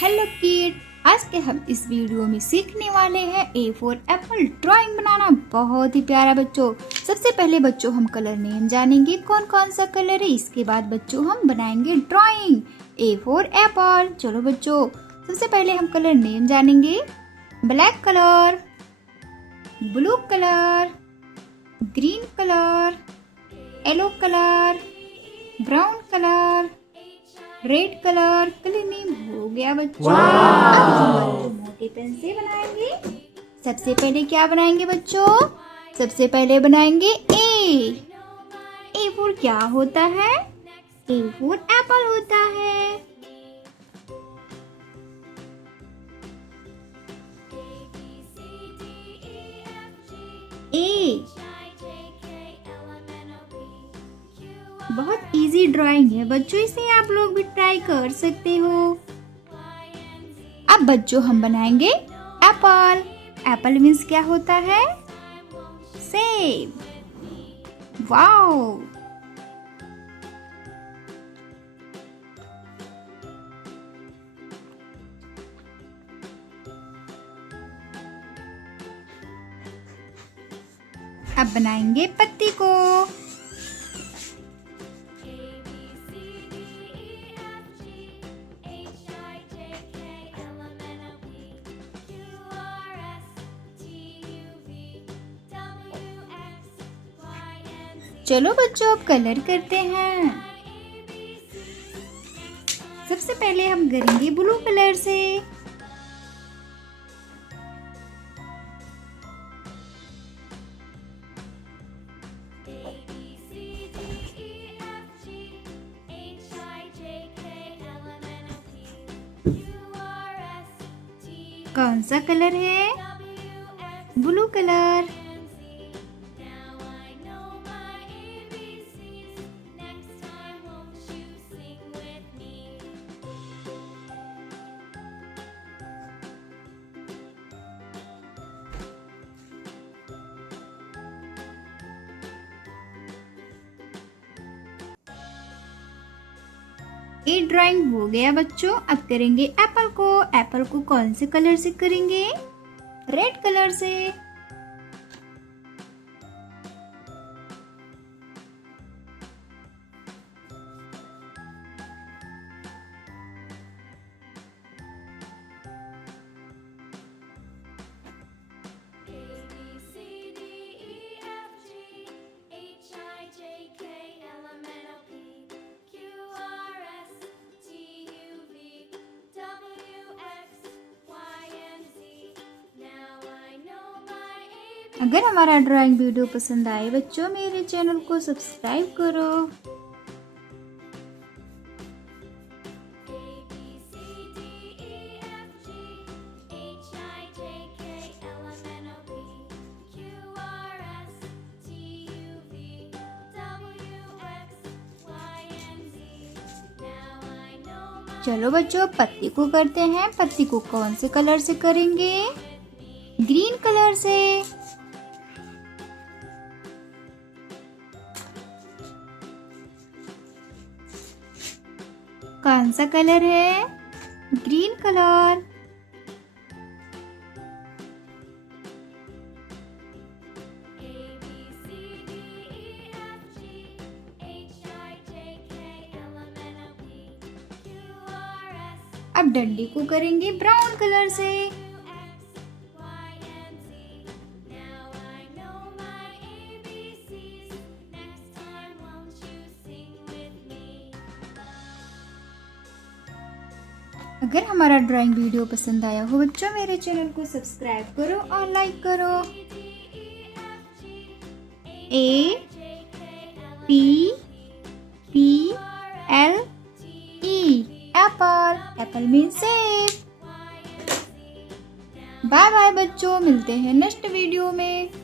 Hello kid, आज के हम इस वीडियो में सीखने वाले हैं ए फॉर एप्पल ड्राइंग बनाना। बहुत ही प्यारा बच्चों। सबसे पहले बच्चों हम कलर नेम जानेंगे कौन कौन सा कलर है। इसके बाद बच्चों हम बनाएंगे ड्राइंग ए फॉर एप्पल। चलो बच्चों, सबसे पहले हम कलर नेम जानेंगे। Black colour, blue colour, green colour, yellow colour, brown colour, red colour. Colour name हो गया बच्चों। अब हम मोटे पेन से बनाएंगे। सबसे पहले क्या बनाएंगे बच्चों? सबसे पहले बनाएंगे ए फॉर क्या होता है? ए फॉर एप्पल होता है। ए बहुत इजी ड्राइंग है बच्चों, इसे आप लोग भी ट्राई कर सकते हो। अब बच्चों हम बनाएंगे एप्पल। एप्पल मीन्स क्या होता है? सेब। वाओ! अब बनाएंगे पत्ती को। चलो बच्चों, अब कलर करते हैं। सबसे पहले हम करेंगे ब्लू कलर से। कौन सा कलर है? Blue colour. ये ड्राइंग हो गया बच्चों। अब करेंगे एप्पल को। एप्पल को कौन से कलर से करेंगे? रेड कलर से। अगर हमारा ड्राइंग वीडियो पसंद आए बच्चों, मेरे चैनल को सब्सक्राइब करो। चलो बच्चों, पत्ती को करते हैं। पत्ती को कौन से कलर से करेंगे? ग्रीन कलर से। कौन सा कलर है? Green colour. अब डंडी को करेंगे ब्राउन कलर से। अगर हमारा ड्राइंग वीडियो पसंद आया हो बच्चों, मेरे चैनल को सब्सक्राइब करो और लाइक करो। A P P L E Apple. Apple means सेब। बाय बाय बच्चों, मिलते हैं नेक्स्ट वीडियो में।